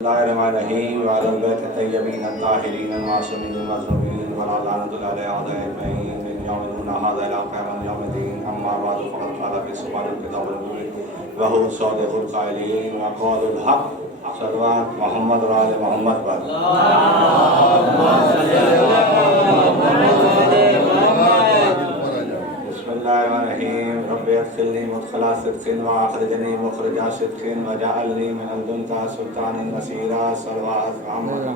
اللہ الرحمن الرحیم وعلی البیت الطیبین الطاہرین المعصومین المظلومین واللعنۃ علی اعداء اجمعین من یوم هذا الی قیام یوم الدین اما بعد فقد قال فی سبحان الکتاب المبین وهو صادق القائلین وقال الحق صلوات محمد و آل محمد پر بسم اللہ الرحمن الرحیم رب ادخلنی مدخلا صدق واخرجنی مخرج صدق وجعلنی من لدنک سلطانا نصیرا صلوات محمد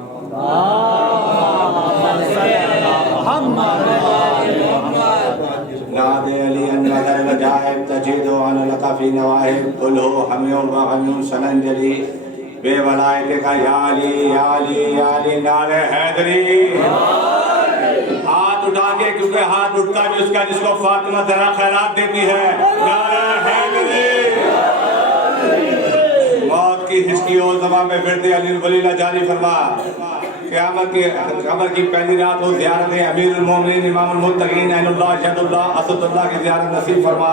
نادى علی ان نظر العجائب تجد عن لك في نواهب قل هو حمی وغمی سننجلی بے ولایت کا یا علی یا علی یا علی نعرہ حیدری ہاتھ اٹھا کے کیونکہ ہاتھ اٹھتا ہے جس کو فاطمہ ذرا خیرات دیتی ہے نعرہ حیدری موت کی ہسکی اور زمان میں پھرتے علی الولیلہ جاری فرما قبر کی پہلی رات ہو زیارت امیر المومنین امام المتقین عین اللہ شہد اللہ اسد اللہ کی زیارت نصیب فرما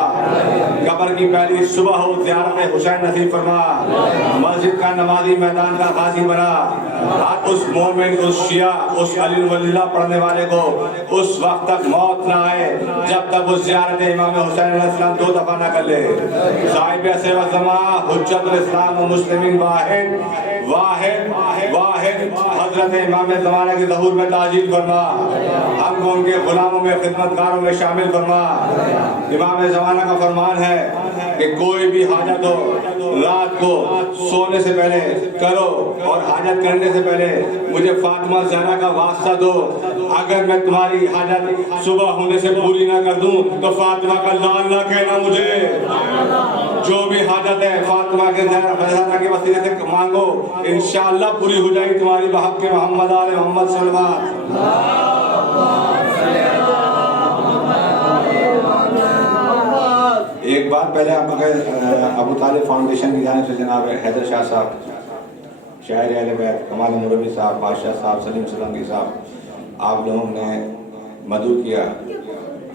قبر کی پہلی صبح ہو زیارت حسین نصیب فرما مسجد کا نمازی میدان کا غازی بنا اس مومن اس شیعہ اس علی الولیلہ پڑھنے والے کو اس وقت تک موت نہ آئے جب تک اس زیارت امام حسین علیہ السلام 2 دفعہ نہ کر لے صاحب عصر و زمان حجت الاسلام و مسلمین واحد حضرت امام زمانہ کی ظہور میں تعجیل فرما ہم کو ان کے غلاموں میں خدمتگاروں میں شامل فرما امام زمانہ کا فرمان ہے کہ کوئی بھی حاجت ہو رات کو سونے سے پہلے کرو اور حاجت کرنے سے پہلے مجھے فاطمہ زہرا کا واسطہ دو اگر میں تمہاری حاجت صبح ہونے سے پوری نہ کر دوں تو فاطمہ کا لال نہ کہنا مجھے جو بھی حاجت ہے فاطمہ کے زہرا کے وسیلے سے مانگو انشاءاللہ پوری ہو جائے گی تمہاری بحق کے محمد آل محمد صلی اللہ علیہ وسلم ایک بار پہلے ابو طالب فاؤنڈیشن کی جانب سے جناب حیدر شاہ صاحب شاعر اہل بیت کمال مروی صاحب بادشاہ صاحب سلیم سلنگی صاحب آپ لوگوں نے مدعو کیا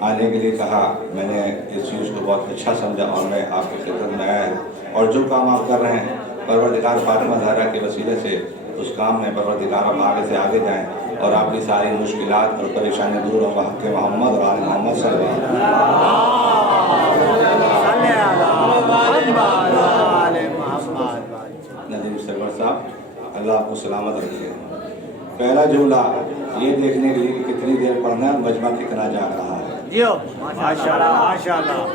آنے کے لیے کہا میں نے اس چیز کو بہت اچھا سمجھا اور میں آپ کی خدمت میں آیا اور جو کام آپ کر رہے ہیں پروردگار فاطمہ زہرا کے وسیلے سے اس کام میں پروردگار آپ آگے سے آگے جائیں اور آپ کی ساری مشکلات اور پریشانی دور ہوں حق محمد اور آل محمد صلی اللہ علیہ وسلم ندیم سرور صاحب اللہ آپ کو سلامت رکھے پہلا جملہ یہ دیکھنے کے لیے کہ کتنی دیر پڑھنا ہے مجمع کتنا جا رہا ہے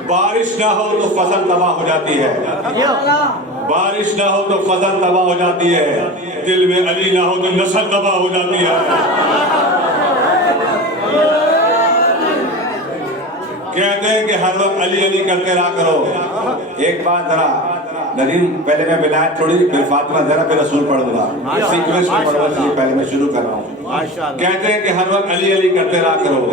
بارش نہ ہو تو فصل تباہ ہو جاتی ہے بارش نہ ہو تو فصل تباہ ہو جاتی ہے دل میں علی نہ ہو تو نسل تباہ ہو جاتی ہے کہتے ہیں کہ ہر وقت علی علی کرتے رہا کرو ایک بات ذرا ندیم پہلے میں ولایت تھوڑی پھر فاطمہ ذرا پھر رسول پڑھوں گا سیکوینس میں پڑھوں گا پہلے میں شروع کر رہا ہوں کہتے ہیں کہ ہر وقت علی علی کرتے رہا کرو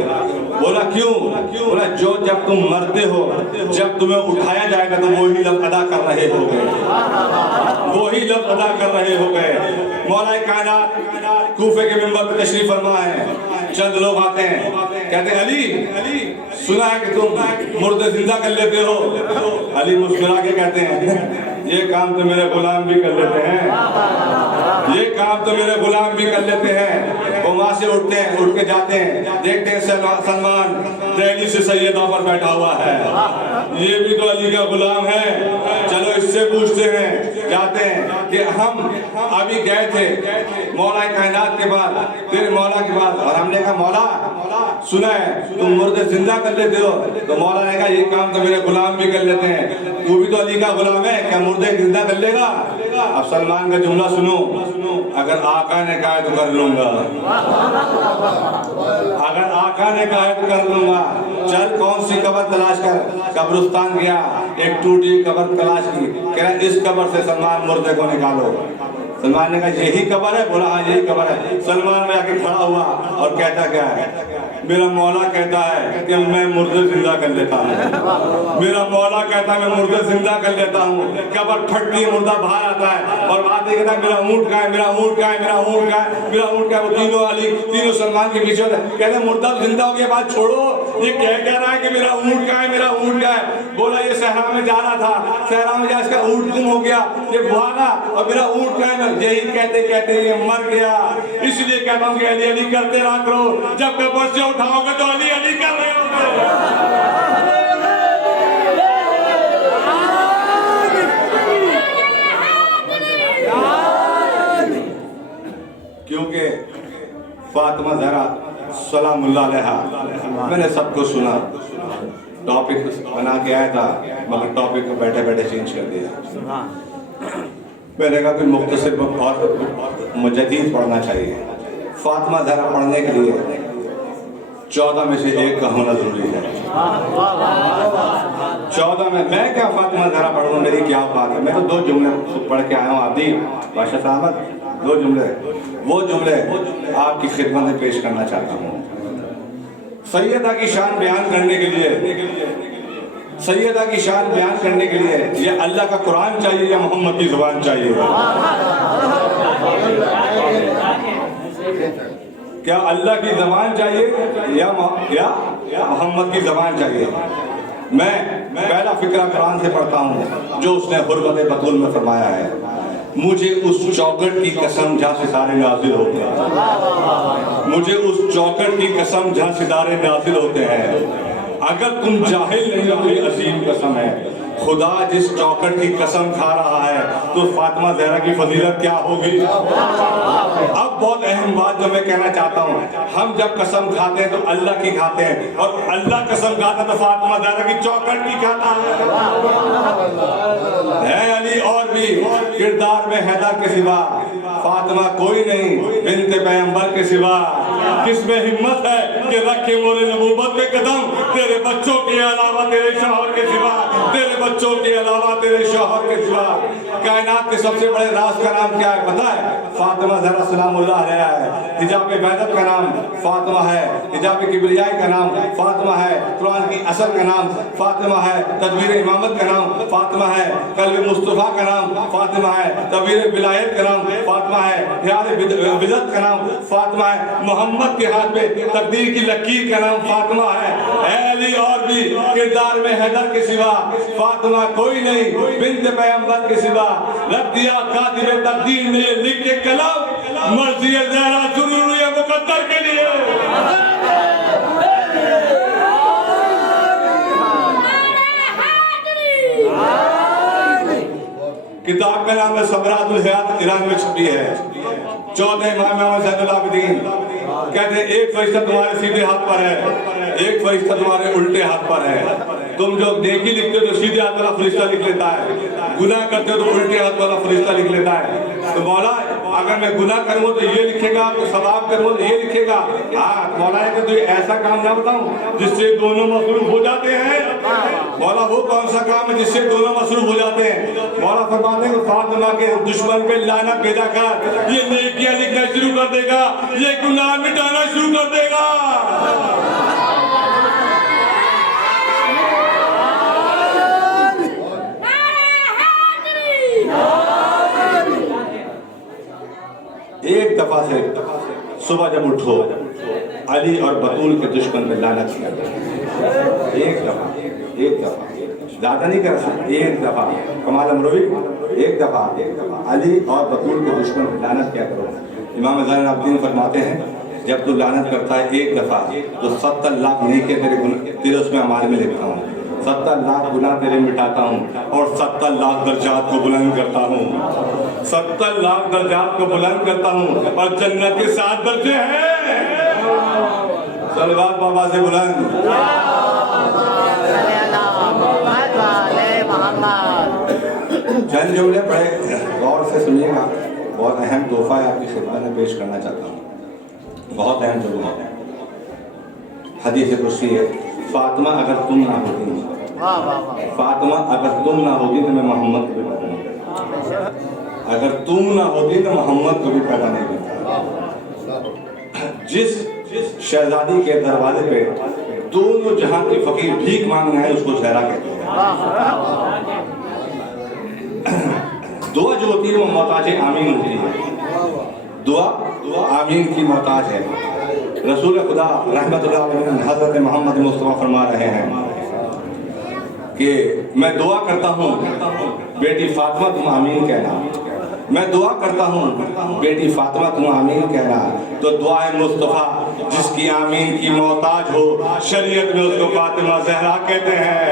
بولا کیوں بولا جو جب تم مرتے ہو جب تمہیں اٹھایا جائے گا تو وہی لفظ ادا کر رہے ہو گئے وہی لفظ ادا کر رہے ہو گئے مولا کائنات کوفے کے منبر پہ تشریف فرما ہے چند لوگ آتے ہیں کہتے ہیں علی سنا ہے کہ تم مردے زندہ کر لیتے ہو علی مسکرا کے کہتے ہیں یہ کام تو میرے غلام بھی کر لیتے ہیں یہ کام تو میرے غلام بھی کر لیتے ہیں وہ وہاں سے اٹھتے ہیں اٹھ کے جاتے ہیں دیکھتے ہیں سلمان دہلی سے سیدہ پر بیٹھا ہوا ہے یہ بھی تو علی کا غلام ہے چلو اس سے پوچھتے ہیں جاتے ہیں کہ ہم ابھی گئے تھے مولا کائنات کے بعد پھر مولا کے بعد اور ہم نے کہا مولا سنا ہے تم مردے زندہ کر لیتے ہو تو مولا نے کہا یہ کام تو میرے غلام بھی کر لیتے ہیں تو بھی تو علی کا غلام ہے کیا مردے زندہ کر لے گا اب سلمان کا جملہ سنو اگر آقا نے کہا تو کر لوں گا اگر آقا نے کہا تو کر لوں گا چل کون سی قبر تلاش کر قبرستان گیا ایک ٹوٹی قبر تلاش کی کہہ رہا اس قبر سے سلمان مردے کو نکالو سلمان نے کہا یہی قبر ہے بولا ہاں یہی قبر ہے سلمان میں آ کے کھڑا ہوا اور کہتا کیا ہے میرا مولا کہتا ہے کہ میں مردے زندہ کر لیتا ہوں میرا مولا کہتا ہے میں مردے زندہ کر لیتا ہوں قبر پھٹتی ہے مردہ باہر آتا ہے اور بات یہ کہتا ہے میرا اونٹ کہاں ہے میرا اونٹ کہاں ہے میرا اونٹ کہاں ہے میرا اونٹ کہاں ہے وہ تینوں علی تینوں سلمان کے پیچھے ہوتے ہیں کہتے ہیں مردہ زندہ ہو گیا بات چھوڑو یہ کہہ رہا ہے کہ میرا اونٹ کہاں ہے میرا اونٹ کہاں ہے بولا یہ صحرا میں جا رہا تھا صحرا میں جا اس کا اونٹ گم ہو گیا یہ بھاگا اور میرا اونٹ کہاں ہے یہی کہتے کہتے یہ مر گیا. اس لیے کہتا ہوں کہ علی علی کرتے رہا کرو. جب قبر سے اٹھاؤ گے تو علی علی کر رہے ہوگے. کیونکہ فاطمہ زہرا سلام اللہ علیہا، میں نے سب کو سنا، ٹاپک بنا کے آیا تھا مگر ٹاپک کو بیٹھے بیٹھے چینج کر دیا. میں نے کہا کہ مختصر اور مجدید پڑھنا چاہیے. فاطمہ زہرا پڑھنے کے لیے 14 میں سے ایک کا ہونا ضروری ہے. 14 میں کیا فاطمہ زہرا پڑھوں، میری کیا بات ہے. میں تو 2 جملے پڑھ کے آیا ہوں. عابدی بادشاہ صاحب 2 جملے، وہ جملے آپ کی خدمت میں پیش کرنا چاہتا ہوں. سیدہ کی شان بیان کرنے کے لیے، سیدہ کی شان بیان کرنے کے لیے یہ اللہ کا قرآن چاہیے یا محمد کی زبان چاہیے؟ کیا اللہ کی زبان چاہیے یا محمد کی زبان چاہیے؟ میں پہلا فقرہ قرآن سے پڑھتا ہوں جو اس نے حرمت بطول میں فرمایا ہے. مجھے اس چوکٹ کی قسم جہاں ستارے نازل ہوتے ہیں، مجھے اس چوکٹ کی قسم جہاں ستارے نازل ہوتے ہیں. اگر تم جاہل نہیں ہو، یہ عظیم قسم ہے. خدا جس چوکٹ کی قسم کھا رہا ہے تو فاطمہ زہرا کی فضیلت کیا ہوگی. اب بہت اہم بات جو میں کہنا چاہتا ہوں، ہم جب قسم کھاتے ہیں تو اللہ کی کھاتے ہیں، اور اللہ قسم کھاتا تو فاطمہ زہرا کی چوکٹ کی کھاتا ہے. علی اور بھی کردار میں حیدر کے سوا فاطمہ کوئی نہیں، بنت پیغمبر کے سوا. کس میں ہمت ہے کہ رکھے مول نبوت پہ قدم، تیرے بچوں کے علاوہ تیرے شوہر کے سوا، تیرے بچوں کے علاوہ تیرے شوہر کے سوا. کائنات کے سب سے بڑے راز کا نام کیا ہے پتہ ہے؟ فاطمہ زہرا سلام اللہ علیہا ہے. حجاب وحدت کا نام فاطمہ ہے، حجاب کبریائی کا نام فاطمہ ہے، قرآن کی اصل کا نام فاطمہ ہے، تدبیر امامت کا نام فاطمہ ہے، قلب مصطفیٰ کا نام فاطمہ ہے، تدبیر ولایت کا نام فاطمہ ہے، خیال بدعت کا نام فاطمہ ہے، محمد کے ہاتھ میں تقدیر کی لکیر کا نام فاطمہ ہے. اے علی اور بھی کردار میں حیدر کے سوا فاطمہ کوئی نہیں، بنت پیغمبر کے سوا. رکھ دیا کاتب تقدیر نے لکھ کے قلم، مرضی زہرا ضروری ہے مقدر کے لیے. کتاب کا نام ہے سبرات الحیات، ایران میں چھپی ہے. 14 امام محمد زین العابدین کہتے ہیں ایک فرشتہ تمہارے سیدھے ہاتھ پر ہے، ایک فرشتہ تمہارے الٹے ہاتھ پر ہے. تم جو نیکی لکھتے ہو تو سیدھے ہاتھ والا فرشتہ لکھ لیتا ہے، گناہ کرتے ہو تو الٹے ہاتھ والا فرشتہ لکھ لیتا ہے. تو مولا اگر میں گناہ کروں تو یہ لکھے گا، تو ثواب کروں تو یہ لکھے گا. مولا ہے کہ تو ایسا کام نہ بتاؤں جس سے دونوں مصروف ہو جاتے ہیں. مولا وہ کون سا کام ہے جس سے دونوں مصروف ہو جاتے ہیں؟ مولا فرماتے ہیں کہ فاطمہ کے دشمن پہ لعنت بھیجا کر یہ نیکیاں لکھنا شروع کر دے گا، یہ گناہ مٹانا شروع کر دے گا. ایک دفعہ سے صبح جب اٹھو علی اور بطول کے دشمن میں لعنت کیا کرو. ایک دفعہ زیادہ نہیں کر سکتے، ایک دفعہ. کمال امروی ایک دفعہ علی اور بطول کے دشمن میں لعنت کیا کرو. امام زین العابدین فرماتے ہیں جب تو لعنت کرتا ہے ایک دفعہ تو 70 لاکھ نیکیاں تیرے اس میں اعمال میں لکھتا ہوں، 70 لاکھ گناہ تیرے مٹاتا ہوں، اور 70 لاکھ درجات کو بلند کرتا ہوں، 70 لاکھ درجات کو بلند کرتا ہوں. اور جنت کے 7 درجے ہیں. صلوات بابا سے بلند. چند جملے بڑے غور سے سنیے گا، بہت اہم تحفہ ہے آپ کی خدمت میں پیش کرنا چاہتا ہوں. بہت اہم جملہ ہے. حدیث قدسی ہے، فاطمہ اگر تم نہ ہوتی، فاطمہ اگر تم نہ ہوتی تو میں محمد کو بھی پیدا نہیں کرتا، اگر تم نہ ہوتی تو محمد کو بھی پیدا نہیں کرتا. جس شہزادی کے دروازے پہ دونوں جہاں کی فقیر بھیک مانگنا ہے اس کو زہرا کہتے ہیں. دعا جو ہوتی ہے وہ محتاج آمین ہوتی ہے. دعا آمین کی محتاج ہے. رسول خدا رحمت اللہ علیہ حضرت محمد مصطفیٰ فرما رہے ہیں کہ میں دعا کرتا ہوں بیٹی فاطمہ تم آمین کہنا. میں دعا کرتا ہوں بیٹی فاطمہ تم آمین کہنا. تو دعائے مصطفیٰ جس کی آمین کی محتاج ہو شریعت میں اس کو فاطمہ زہرا کہتے ہیں.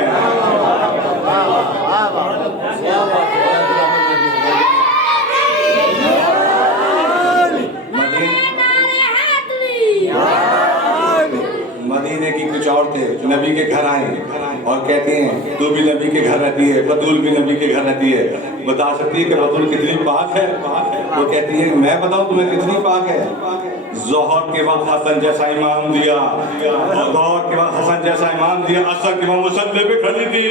مدینے کی کچھ عورتیں نبی کے گھر آئیں اور کہتی ہیں تو بھی نبی کے گھر رہتی ہے, بطول بھی نبی کے گھر رہتی ہے, بتا سکتی ہے کہ بطول کتنی پاک ہے؟ وہ کہتی ہے میں بتاؤں تمہیں کتنی پاک ہے. ظہر کے وقت حسن جیسا امام دیا, ظہر کے وقت حسن جیسا امام دیا, عصر کے وقت مصلی پہ کھڑی تھی.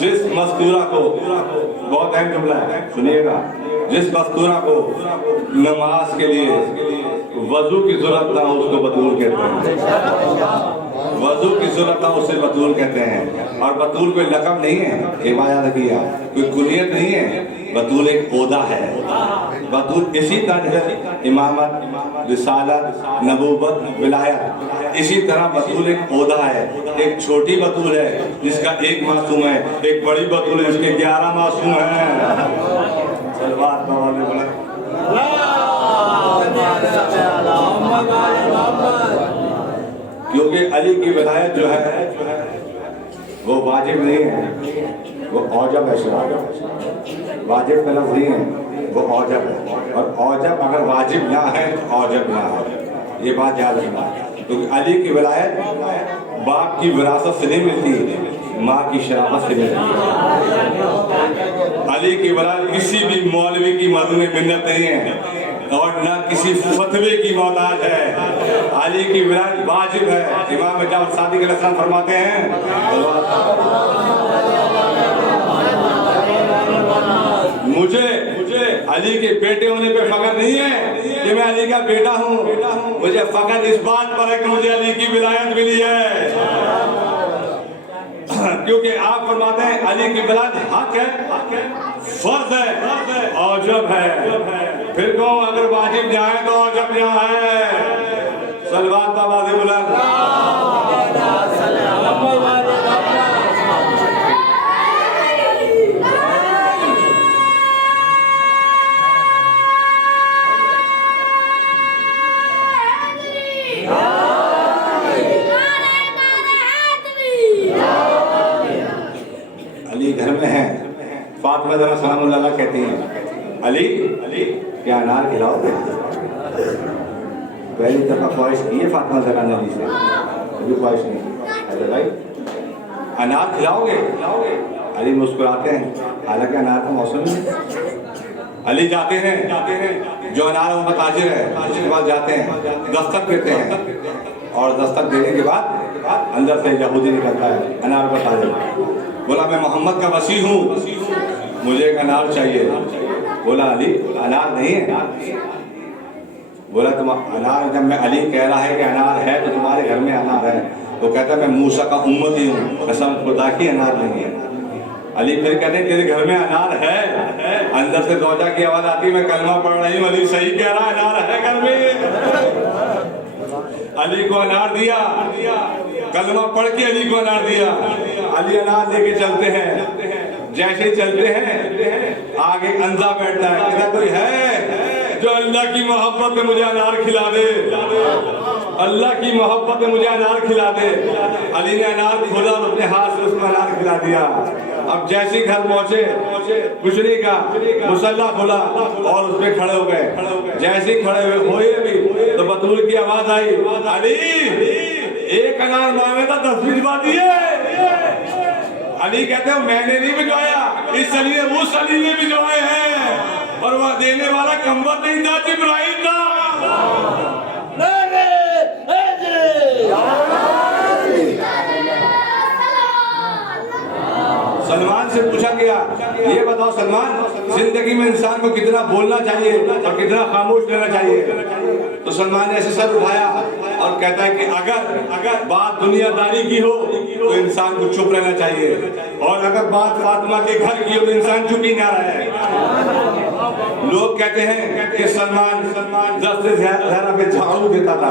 جس مستورہ کو, بہت اہم جملہ ہے سنیے گا, جس مستورہ کو نماز کے لیے وضو کی ضرورت نہ ہو اس کو بطول کہتے ہیں. وضو کی ضرورت نہ اسے بطول کہتے ہیں. اور بطول کوئی لقب نہیں ہے, ایک بات یاد رکھیے, کوئی کنیت نہیں ہے, بطول ایک عہدہ ہے. بطول اسی طرح امامت, رسالت, نبوت, ولایت, اسی طرح بطول ایک عہدہ ہے. ایک چھوٹی بطول ہے جس کا ایک معصوم ہے, ایک بڑی بطول ہے جس کے 11 معصوم ہیں. صلوات بولے بولے. کیونکہ علی کی ولایت جو ہے وہ واجب نہیں ہے, وہ اوجب ہے. واجب کا لفظ نہیں ہے, وہ اوجب ہے. اور اوجب اگر واجب نہ ہے تو اوجب نہ ہے, یہ بات یاد رکھنا. کیونکہ علی کی ولایت باپ کی وراثت سے نہیں ملتی, ماں کی شرافت سے ملتی ہے. علی کی ولایت کسی بھی مولوی کی مرہون منت نہیں ہے اور نہ کسی فتوے کی محتاج ہے. علی کی ولایت واجب ہے. امام جعفر صادق علیہ السلام فرماتے ہیں مجھے علی کے بیٹے ہونے پہ فخر نہیں ہے کہ میں علی کا بیٹا ہوں, مجھے فخر اس بات پر ہے کہ مجھے علی کی ولایت ملی ہے. کیونکہ آپ فرماتے ہیں علی کی ولایت حق ہے, فرض ہے, اوجب ہے. پھر کہوں اگر واجب جائے تو اوجب جہاں ہے. صلوات بابا بلند. علی گھر میں ہیں, فاطمہ زہرا سلام اللہ علیہ کہتی ہیں علی کیا انار کھلاؤ گے؟ پہلی دفعہ خواہش کی ہے فاطمہ زہرا نبی سے, ابھی خواہش نہیں. حضرت بھائی انار کھلاؤ گے؟ علی مسکراتے ہیں, حالانکہ انار کا موسم نہیں. علی جاتے ہیں, جو انار وہ تاجر ہے اس کے بعد جاتے ہیں, دستک دیتے ہیں, اور دستک دینے کے بعد اندر سے یہودی نکلتا ہے انار کا تاجر. بولا میں محمد کا وسیع ہوں, مجھے ایک انار چاہیے. بولا علی انار نہیں ہے. بولا تم انار, جب میں علی کہہ رہا ہے کہ انار ہے تو تمہارے گھر میں انار ہے, تو کہتا ہے میں موسیٰ کا امتی ہوں, قسم خدا کی انار نہیں ہے. علی پھر کہتے ہیں تیرے گھر میں انار ہے؟ اندر سے زوجہ کی آواز آتی ہے میں کلمہ پڑھ رہی ہوں. علی صحیح کہہ رہا ہے, انار ہے گھر میں. علی کو انار دیا, کلمہ پڑھ کے علی کو انار دیا. علی انار لے کے چلتے ہیں, جیسے ہی چلتے ہیں آگے انزا بیٹھتا ہے, کہتا کوئی ہے جو اللہ کی محبت میں مجھے انار کھلا دے, اللہ کی محبت میں مجھے انار کھلا دے. علی نے انار کھولا اور اپنے ہاتھ سے اس کو انار کھلا دیا. اب جیسے ہی گھر پہنچے کچھ نہیں کہا, مصلی کھولا اور اس پہ کھڑے ہو گئے. جیسے ہی کھڑے ہوئے بھی تو بطول کی آواز آئی, علی ایک انار مانگا تھا 10 بھجوا دیے. علی کہتے ہیں میں نے نہیں بھجوایا, اس علی نے اس علی نے بھجوائے ہیں, اور وہ دینے والا کمبخت نہیں تھا, جبرائیل تھا. سلمان سے پوچھا گیا یہ بتاؤ سلمان زندگی میں انسان کو کتنا بولنا چاہیے اور کتنا خاموش رہنا چاہیے؟ تو سلمان نے ایسے سر اٹھایا اور کہتا ہے کہ اگر بات دنیا داری کی ہو تو انسان کو چپ رہنا چاہیے, اور اگر بات فاطمہ کے گھر کی ہو تو انسان چپ ہی نہ رہے. لوگ کہتے ہیں کہ سلمان زہرا پہ جھاڑو دیتا تھا.